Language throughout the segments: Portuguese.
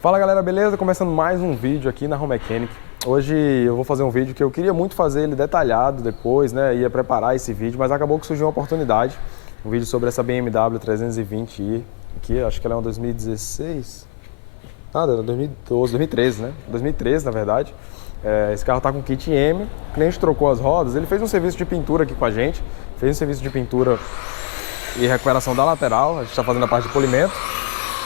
Fala galera, beleza? Começando mais um vídeo aqui na Home Mechanic. Hoje eu vou fazer um vídeo que eu queria muito fazer ele detalhado depois, né? Ia preparar esse vídeo, mas acabou que surgiu uma oportunidade. Um vídeo sobre essa BMW 320i, que acho que ela é uma 2016. Ah, 2012, 2013, né? 2013, na verdade. Esse carro tá com kit M, o cliente trocou as rodas, ele fez um serviço de pintura aqui com a gente. Fez um serviço de pintura e recuperação da lateral, a gente está fazendo a parte de polimento.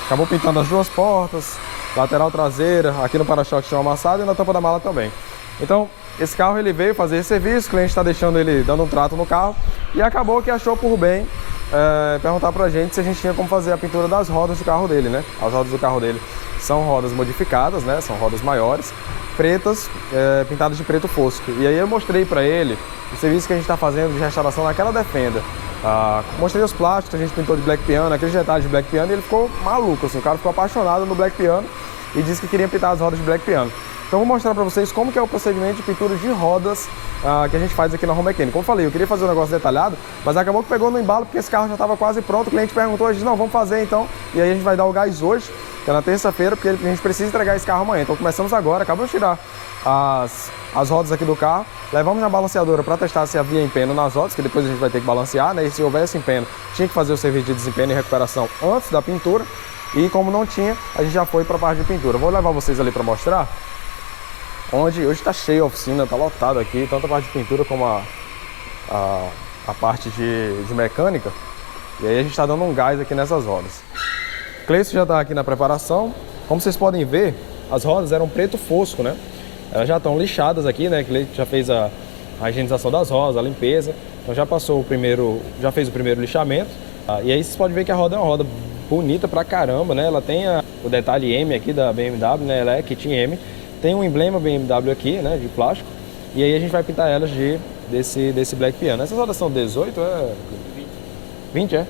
Acabou pintando as duas portas, lateral traseira, aqui no para-choque tinha uma amassado e na tampa da mala também. Então, esse carro ele veio fazer esse serviço, o cliente está deixando ele dando um trato no carro e acabou que achou por bem perguntar pra gente se a gente tinha como fazer a pintura das rodas do carro dele, né? As rodas do carro dele são rodas modificadas, né? São rodas maiores, pretas, pintadas de preto fosco. E aí eu mostrei pra ele o serviço que a gente está fazendo de restauração naquela Defender. Mostrei os plásticos, a gente pintou de Black Piano, aqueles detalhes de Black Piano, e ele ficou maluco, assim, o cara ficou apaixonado no Black Piano e disse que queria pintar as rodas de Black Piano. Então vou mostrar para vocês como que é o procedimento de pintura de rodas que a gente faz aqui na Home Mechanic. Como eu falei, eu queria fazer um negócio detalhado, mas acabou que pegou no embalo porque esse carro já estava quase pronto. O cliente perguntou, a gente disse, não, vamos fazer então. E aí a gente vai dar o gás hoje, que é na terça-feira, porque a gente precisa entregar esse carro amanhã. Então começamos agora, acabamos de tirar as rodas aqui do carro, levamos na balanceadora para testar se havia empeno nas rodas, que depois a gente vai ter que balancear, né? E se houvesse empeno, tinha que fazer o serviço de desempenho e recuperação antes da pintura. E como não tinha, a gente já foi para a parte de pintura. Vou levar vocês ali para mostrar. Hoje está cheio a oficina, está lotado aqui, tanto a parte de pintura como a parte de mecânica. E aí a gente está dando um gás aqui nessas rodas. O Cleison já está aqui na preparação. Como vocês podem ver, as rodas eram preto fosco, né? Elas já estão lixadas aqui, né? O Cleison já fez a higienização das rodas, a limpeza. Então já passou já fez o primeiro lixamento. E aí vocês podem ver que a roda é uma roda bonita pra caramba, né? Ela tem o detalhe M aqui da BMW, né? Ela é kit M. Tem um emblema BMW aqui, né, de plástico, e aí a gente vai pintar elas desse Black Piano. Essas rodas são 18, 20, é?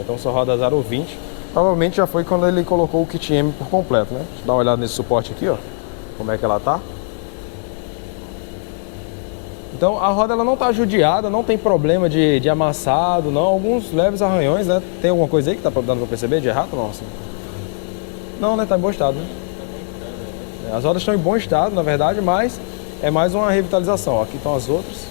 Então são rodas 020. Provavelmente já foi quando ele colocou o kit M por completo, né? Deixa eu dar uma olhada nesse suporte aqui, ó, como é que ela tá. Então a roda ela não tá judiada, não tem problema de amassado, não. Alguns leves arranhões, né? Tem alguma coisa aí que tá dando pra perceber de errado, não? Assim? Não, né? Tá em bom estado, né? As rodas estão em bom estado, na verdade, mas é mais uma revitalização. Aqui estão as outras.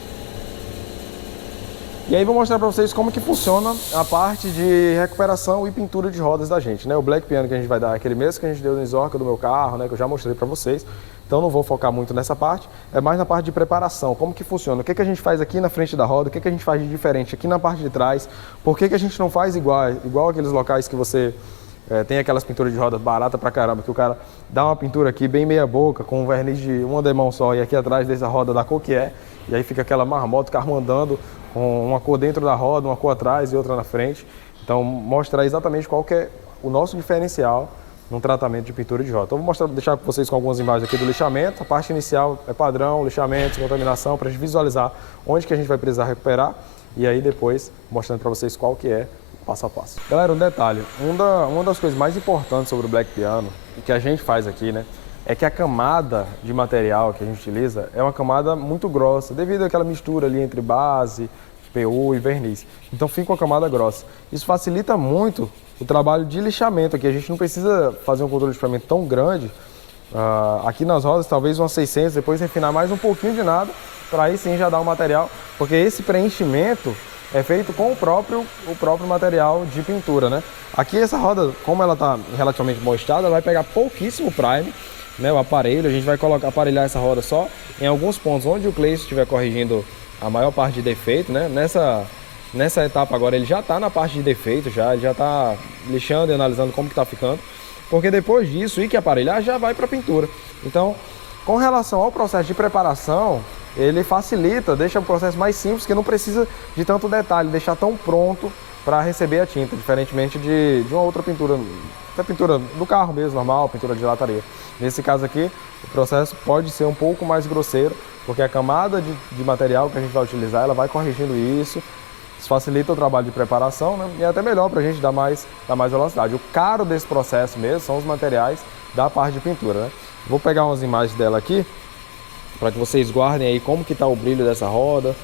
E aí vou mostrar para vocês como que funciona a parte de recuperação e pintura de rodas da gente, né? O Black Piano que a gente vai dar é aquele mesmo que a gente deu no Zorca do meu carro, né? Que eu já mostrei para vocês. Então não vou focar muito nessa parte, é mais na parte de preparação, como que funciona, o que a gente faz aqui na frente da roda, o que a gente faz de diferente aqui na parte de trás, por que a gente não faz igual aqueles locais que você... tem aquelas pinturas de roda barata pra caramba, que o cara dá uma pintura aqui bem meia boca, com um verniz de uma demão só, e aqui atrás dessa roda da cor que é, e aí fica aquela marmota, o carro andando com uma cor dentro da roda, uma cor atrás e outra na frente. Então mostrar exatamente qual que é o nosso diferencial num tratamento de pintura de roda. Então vou deixar para vocês com algumas imagens aqui do lixamento. A parte inicial é padrão, lixamento, contaminação, para a gente visualizar onde que a gente vai precisar recuperar, e aí depois mostrando para vocês qual que é passo a passo. Galera, um detalhe, uma das coisas mais importantes sobre o Black Piano, e que a gente faz aqui, né, é que a camada de material que a gente utiliza é uma camada muito grossa, devido àquela mistura ali entre base, PU e verniz. Então fica uma camada grossa. Isso facilita muito o trabalho de lixamento aqui, a gente não precisa fazer um controle de lixamento tão grande. Aqui nas rodas, talvez umas 600, depois refinar mais um pouquinho de nada, para aí sim já dar o material, porque esse preenchimento é feito com o próprio material de pintura, né? Aqui essa roda, como ela está em relativamente bom estado, ela vai pegar pouquíssimo prime, né? O aparelho, a gente vai aparelhar essa roda só em alguns pontos onde o Cleison estiver corrigindo a maior parte de defeito, né? Nessa etapa agora ele já está na parte de defeito, ele já está lixando e analisando como que está ficando, porque depois disso, e que aparelhar, já vai para a pintura. Então, com relação ao processo de preparação, ele facilita, deixa o processo mais simples, que não precisa de tanto detalhe, deixar tão pronto para receber a tinta, diferentemente de uma outra pintura, até pintura do carro mesmo, normal, pintura de lataria. Nesse caso aqui, o processo pode ser um pouco mais grosseiro, porque a camada de material que a gente vai utilizar, ela vai corrigindo isso facilita o trabalho de preparação, né? E é até melhor para a gente dar mais velocidade. O caro desse processo mesmo são os materiais da parte de pintura, né? Vou pegar umas imagens dela aqui, para que vocês guardem aí como que está o brilho dessa roda,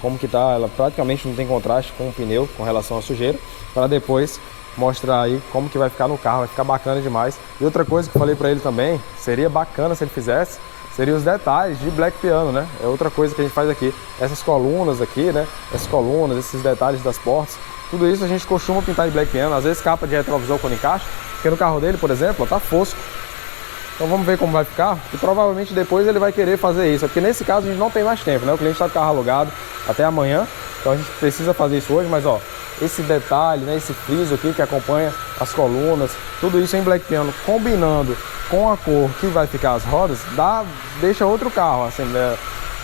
como que tá, ela praticamente não tem contraste com o pneu com relação à sujeira, para depois mostrar aí como que vai ficar no carro, vai ficar bacana demais. E outra coisa que eu falei para ele também, seria bacana se ele fizesse, seria os detalhes de Black Piano, né? É outra coisa que a gente faz aqui. Essas colunas aqui, né? Essas colunas, esses detalhes das portas, tudo isso a gente costuma pintar de Black Piano. Às vezes capa de retrovisor quando encaixa, porque no carro dele, por exemplo, tá fosco. Então vamos ver como vai ficar e provavelmente depois ele vai querer fazer isso, porque nesse caso a gente não tem mais tempo, né? O cliente está com o carro alugado até amanhã, então a gente precisa fazer isso hoje, mas ó, esse detalhe, né, esse friso aqui que acompanha as colunas, tudo isso em Black Piano, combinando com a cor que vai ficar as rodas, deixa outro carro, assim, né?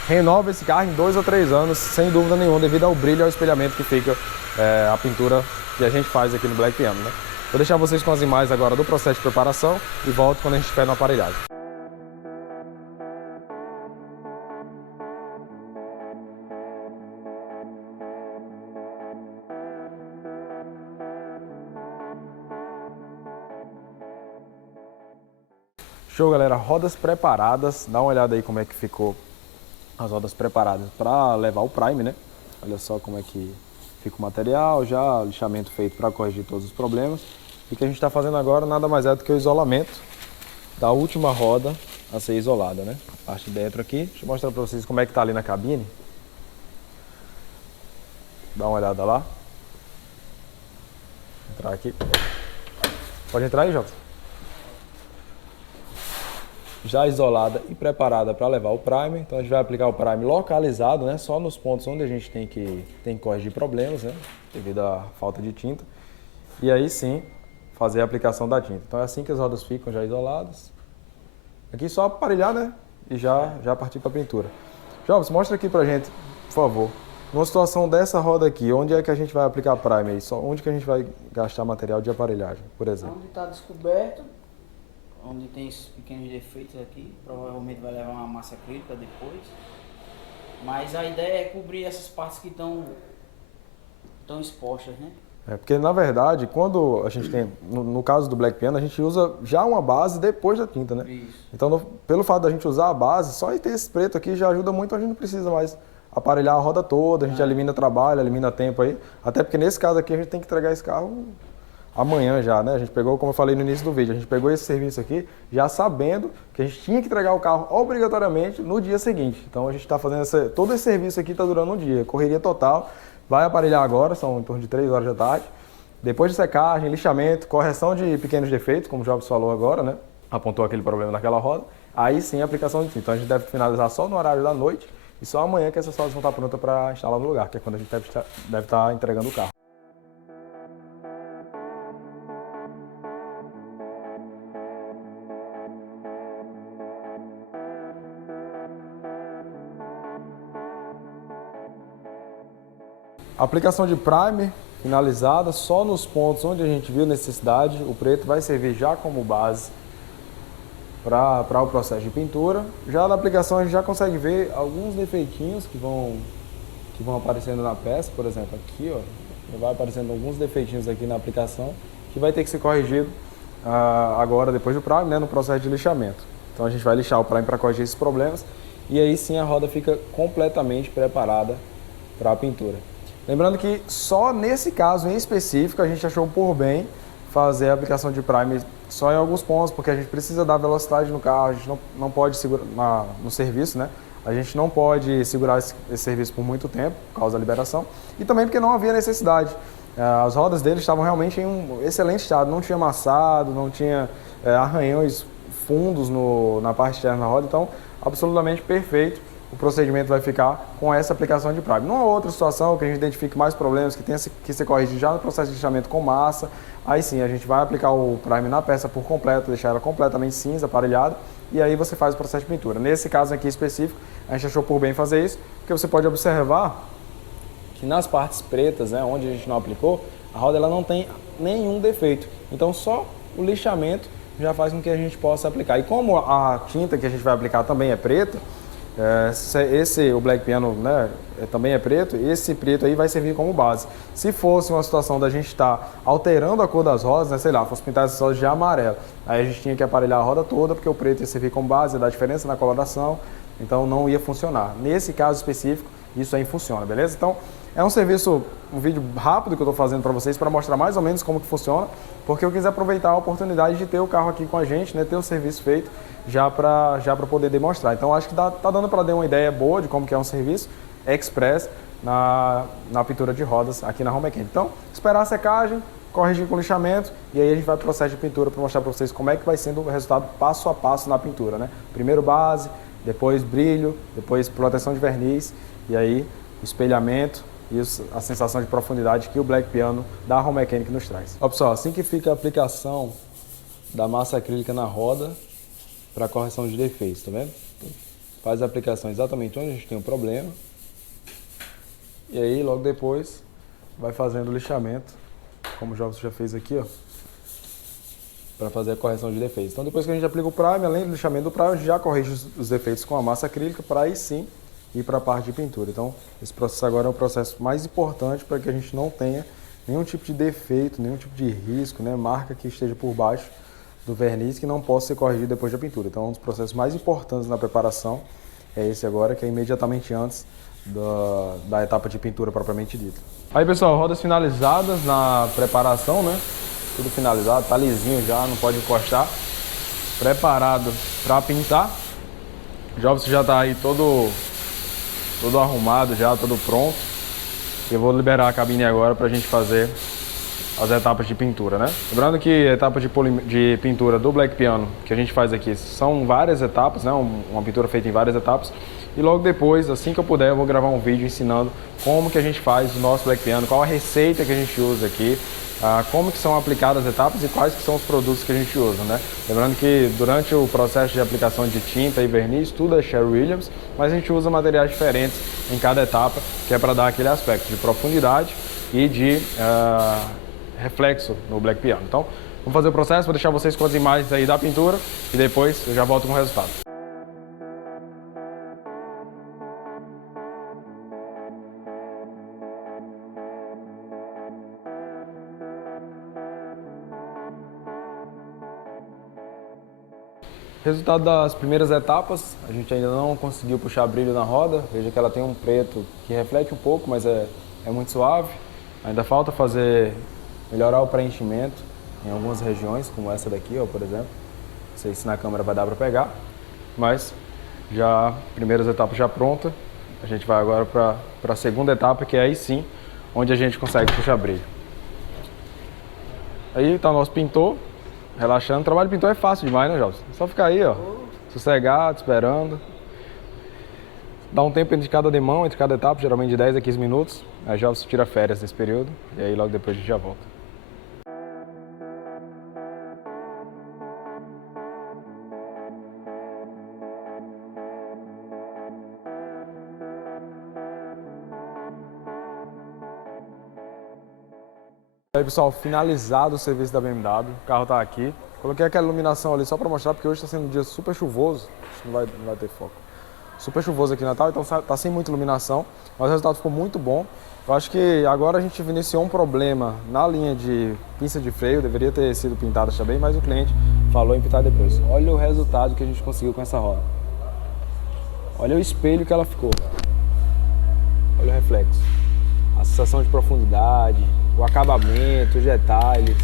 Renova esse carro em 2 ou 3 anos, sem dúvida nenhuma, devido ao brilho e ao espelhamento que fica a pintura que a gente faz aqui no Black Piano, né? Vou deixar vocês com as imagens agora do processo de preparação e volto quando a gente estiver na aparelhagem. Show, galera, rodas preparadas, dá uma olhada aí como é que ficou as rodas preparadas para levar o Prime, né? Olha só como é que fica o material, já lixamento feito para corrigir todos os problemas. E o que a gente está fazendo agora nada mais é do que o isolamento da última roda a ser isolada, né? A parte de dentro aqui, deixa eu mostrar para vocês como é que está ali na cabine. Dá uma olhada lá. Entrar aqui. Pode entrar aí, Jota. Já isolada e preparada para levar o primer. Então a gente vai aplicar o primer localizado, né? Só nos pontos onde a gente tem que corrigir problemas, né? Devido à falta de tinta. E aí sim, fazer a aplicação da tinta. Então é assim que as rodas ficam já isoladas. Aqui só aparelhar, né? E já partir para a pintura. Jobs, mostra aqui pra gente, por favor. Numa situação dessa roda aqui, onde é que a gente vai aplicar primer? Onde que a gente vai gastar material de aparelhagem, por exemplo? Onde está descoberto, onde tem esses pequenos defeitos aqui, provavelmente vai levar uma massa acrílica depois. Mas a ideia é cobrir essas partes que estão expostas, né? Porque na verdade, quando a gente tem, no caso do Black Piano, a gente usa já uma base depois da tinta, né? Isso. Então, pelo fato da gente usar a base, só ter esse preto aqui já ajuda muito, a gente não precisa mais aparelhar a roda toda, a gente elimina trabalho, elimina tempo aí. Até porque nesse caso aqui a gente tem que entregar esse carro amanhã já, né? A gente pegou, como eu falei no início do vídeo, a gente pegou esse serviço aqui já sabendo que a gente tinha que entregar o carro obrigatoriamente no dia seguinte. Então a gente está fazendo todo esse serviço aqui está durando um dia, correria total. Vai aparelhar agora, são em torno de 3 horas da tarde. Depois de secagem, lixamento, correção de pequenos defeitos, como o Jobs falou agora, né? Apontou aquele problema naquela roda. Aí sim a aplicação de tinta. Então a gente deve finalizar só no horário da noite e só amanhã que essas rodas vão estar prontas para instalar no lugar, que é quando a gente deve estar entregando o carro. Aplicação de primer finalizada, só nos pontos onde a gente viu necessidade. O preto vai servir já como base para o processo de pintura. Já na aplicação a gente já consegue ver alguns defeitinhos que vão aparecendo na peça. Por exemplo, aqui ó, vai aparecendo alguns defeitinhos aqui na aplicação que vai ter que ser corrigido agora depois do primer, né, no processo de lixamento. Então a gente vai lixar o primer para corrigir esses problemas e aí sim a roda fica completamente preparada para a pintura. Lembrando que só nesse caso em específico a gente achou por bem fazer a aplicação de primer só em alguns pontos, porque a gente precisa dar velocidade no carro, a gente não pode segurar no serviço, né? A gente não pode segurar esse serviço por muito tempo, por causa da liberação, e também porque não havia necessidade. As rodas dele estavam realmente em um excelente estado, não tinha amassado, não tinha arranhões fundos na parte externa da roda, então absolutamente perfeito. O procedimento vai ficar com essa aplicação de primer. Numa outra situação que a gente identifique mais problemas, que tenha que ser corrigido já no processo de lixamento com massa, aí sim a gente vai aplicar o primer na peça por completo, deixar ela completamente cinza, aparelhada, e aí você faz o processo de pintura. Nesse caso aqui específico, a gente achou por bem fazer isso, porque você pode observar que nas partes pretas, né, onde a gente não aplicou, a roda ela não tem nenhum defeito. Então só o lixamento já faz com que a gente possa aplicar. E como a tinta que a gente vai aplicar também é preta, o Black Piano, né, também é preto, esse preto aí vai servir como base. Se fosse uma situação da gente estar alterando a cor das rodas, né, sei lá, fosse pintar essas rodas de amarelo, aí a gente tinha que aparelhar a roda toda, porque o preto ia servir como base, ia dar diferença na coloração, então não ia funcionar. Nesse caso específico, isso aí funciona, beleza? Então, É um serviço, um vídeo rápido que eu estou fazendo para vocês para mostrar mais ou menos como que funciona, porque eu quis aproveitar a oportunidade de ter o carro aqui com a gente, né, ter o serviço feito já para poder demonstrar. Então acho que tá dando para dar uma ideia boa de como que é um serviço express na pintura de rodas aqui na Home Mechanic. Então, esperar a secagem, corrigir com lixamento e aí a gente vai para o processo de pintura para mostrar para vocês como é que vai sendo o resultado passo a passo na pintura, né? Primeiro base, depois brilho, depois proteção de verniz e aí espelhamento e a sensação de profundidade que o Black Piano da Home Mechanic nos traz. Ó, pessoal, assim que fica a aplicação da massa acrílica na roda para correção de defeitos, tá vendo? Então, faz a aplicação exatamente onde a gente tem um problema. E aí, logo depois, vai fazendo o lixamento, como o Jobs já fez aqui, ó, para fazer a correção de defeitos. Então, depois que a gente aplica o prime, além do lixamento do prime, a gente já corrige os defeitos com a massa acrílica, para aí sim ir para a parte de pintura. Então, esse processo agora é o processo mais importante para que a gente não tenha nenhum tipo de defeito, nenhum tipo de risco, né, marca que esteja por baixo do verniz que não possa ser corrigido depois da pintura. Então, um dos processos mais importantes na preparação é esse agora, que é imediatamente antes da etapa de pintura propriamente dita. Aí, pessoal, rodas finalizadas na preparação, né? Tudo finalizado, tá lisinho já, não pode encostar. Preparado para pintar. O Jobs já tá aí todo arrumado já, todo pronto. Eu vou liberar a cabine agora pra gente fazer as etapas de pintura, né? Lembrando que a etapa de pintura do Black Piano que a gente faz aqui são várias etapas, né? Uma pintura feita em várias etapas. E logo depois, assim que eu puder, eu vou gravar um vídeo ensinando como que a gente faz o nosso Black Piano, qual a receita que a gente usa aqui, como que são aplicadas as etapas e quais que são os produtos que a gente usa, né? Lembrando que durante o processo de aplicação de tinta e verniz, tudo é Sherwin-Williams, mas a gente usa materiais diferentes em cada etapa, que é para dar aquele aspecto de profundidade e de reflexo no Black Piano. Então, vamos fazer o processo, vou deixar vocês com as imagens aí da pintura e depois eu já volto com o resultado. Resultado das primeiras etapas, a gente ainda não conseguiu puxar brilho na roda. Veja que ela tem um preto que reflete um pouco, mas é muito suave. Ainda falta melhorar o preenchimento em algumas regiões, como essa daqui, ó, por exemplo. Não sei se na câmera vai dar para pegar, mas já primeiras etapas já pronta. A gente vai agora para a segunda etapa, que é aí sim, onde a gente consegue puxar brilho. Aí está o nosso pintor. Relaxando. O trabalho de pintor é fácil demais, né, Jobs? É só ficar aí, ó, sossegado, esperando. Dá um tempo entre cada demão, entre cada etapa, geralmente de 10 a 15 minutos. Aí Jobs tira férias nesse período e aí logo depois a gente já volta. Aí, pessoal, finalizado o serviço da BMW, o carro tá aqui. Coloquei aquela iluminação ali só para mostrar, porque hoje está sendo um dia super chuvoso, acho que não vai ter foco. Super chuvoso aqui em Natal, então tá sem muita iluminação, mas o resultado ficou muito bom. Eu acho que agora a gente iniciou um problema na linha de pinça de freio, deveria ter sido pintada também, mas o cliente falou em pintar depois. Olha o resultado que a gente conseguiu com essa roda. Olha o espelho que ela ficou. Olha o reflexo. A sensação de profundidade, o acabamento, os detalhes.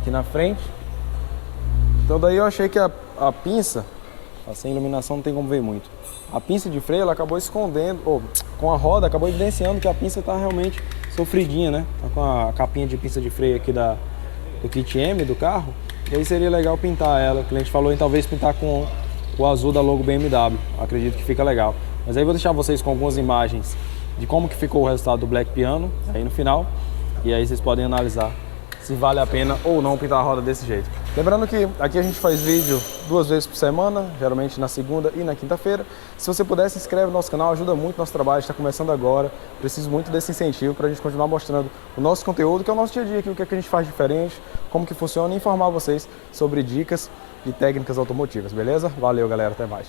Aqui na frente. Então daí eu achei que a pinça, sem iluminação não tem como ver muito. A pinça de freio ela acabou escondendo, com a roda acabou evidenciando que a pinça está realmente sofridinha, né? Tá com a capinha de pinça de freio aqui do kit M do carro. E aí seria legal pintar ela. O cliente falou em talvez pintar com o azul da logo BMW. Acredito que fica legal. Mas aí eu vou deixar vocês com algumas imagens de como que ficou o resultado do Black Piano aí no final. E aí vocês podem analisar se vale a pena ou não pintar a roda desse jeito. Lembrando que aqui a gente faz vídeo 2 vezes por semana, geralmente na segunda e na quinta-feira. Se você puder, se inscreve no nosso canal, ajuda muito o nosso trabalho, está começando agora. Preciso muito desse incentivo para a gente continuar mostrando o nosso conteúdo, que é o nosso dia a dia aqui, o que é que a gente faz diferente, como que funciona e informar vocês sobre dicas e técnicas automotivas, beleza? Valeu, galera, até mais.